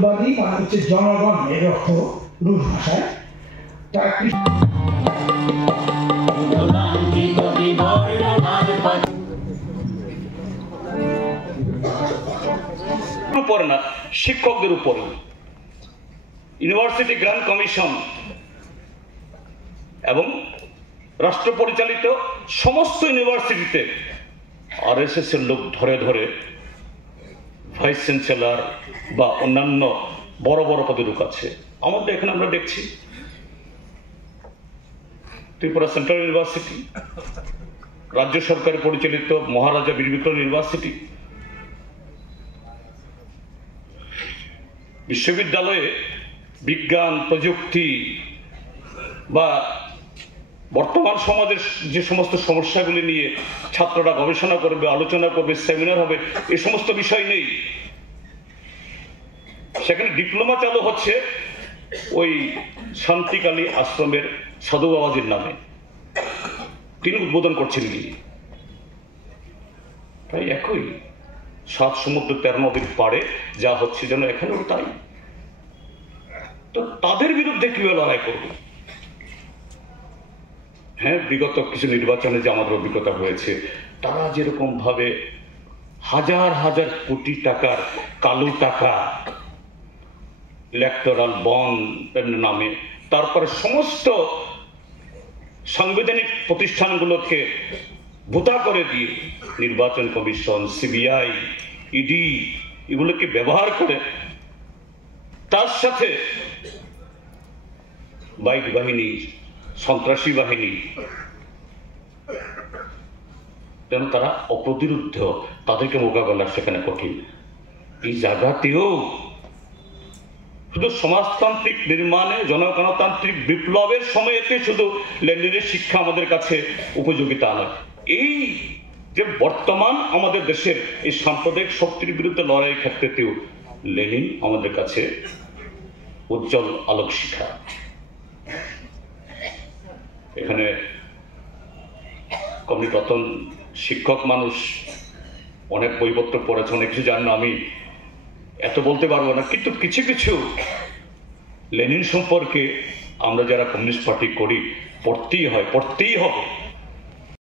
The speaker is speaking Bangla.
জাতীয়তাবাদী মানে হচ্ছে জনগণ, এর অর্থ রুশ ভাষায়। উপরে না, শিক্ষকদের উপরে ইউনিভার্সিটি গ্রান্ট কমিশন এবং রাষ্ট্র পরিচালিত সমস্ত ইউনিভার্সিটিতে আরএসএস এর লোক ধরে ধরে ভাইস চ্যান্সেলর বা অন্যান্য বড় বড় পদে ঢুকাচ্ছে। আমাদের এখানে আমরা দেখছি ত্রিপুরা সেন্ট্রাল ইউনিভার্সিটি, রাজ্য সরকার পরিচালিত মহারাজা বীর বিক্রম ইউনিভার্সিটি, বিশ্ববিদ্যালয়ে বিজ্ঞান প্রযুক্তি বা বর্তমান সমাজের যে সমস্ত সমস্যাগুলি নিয়ে ছাত্ররা গবেষণা করবে, আলোচনা করবে, সেমিনার হবে, এ সমস্ত বিষয় নেই। সেখানে ডিপ্লোমা চালু হচ্ছে ওই শান্তিকালী আশ্রমের সাধু বাবাজির নামে, তিনি উদ্বোধন করছেন গিয়ে। তাই একই 7 সমুদ্র 13 নদীর পাড়ে যা হচ্ছে যেন এখানেও তাই। তো তাদের বিরুদ্ধে কিভাবে লড়াই করব? হ্যাঁ, বিগত কিছু নির্বাচনে যে আমাদের অভিজ্ঞতা হয়েছে, তারা যেরকম ভাবে হাজার হাজার কোটি টাকার কালো টাকা ইলেকটোরাল বন্ডের নামে, তারপরে সমস্ত সাংবিধানিক প্রতিষ্ঠানগুলোকে ভোতা করে দিয়ে নির্বাচন কমিশন, সিবিআই, ইডি এগুলোকে ব্যবহার করে, তার সাথে বাইক বাহিনী, সন্ত্রাসী বাহিনী, যেন তারা অপ্রতিরোধ্য, তাদেরকে মোকাবেলা সেখানে কঠিন। এই জায়গাতেও শুধু সমাজতান্ত্রিক নির্মাণে, জনগণতান্ত্রিক বিপ্লবের সময়েতে শুধু লেনিনের শিক্ষা আমাদের কাছে উপযোগিতা নয়, এই যে বর্তমান আমাদের দেশের এই সাম্প্রদায়িক শক্তির বিরুদ্ধে লড়াইয়ের ক্ষেত্রেতেও লেনিন আমাদের কাছে উজ্জ্বল আলোক শিখা। এখানে কমনি রতন শিক্ষক মানুষ, অনেক বইপত্র পড়েছে, অনেক কিছু জান না, আমি এত বলতে পারবো না, কিন্তু কিছু কিছু লেনিন সম্পর্কে আমরা যারা কমিউনিস্ট পার্টি করি পড়তেই হয়, পড়তেই হবে।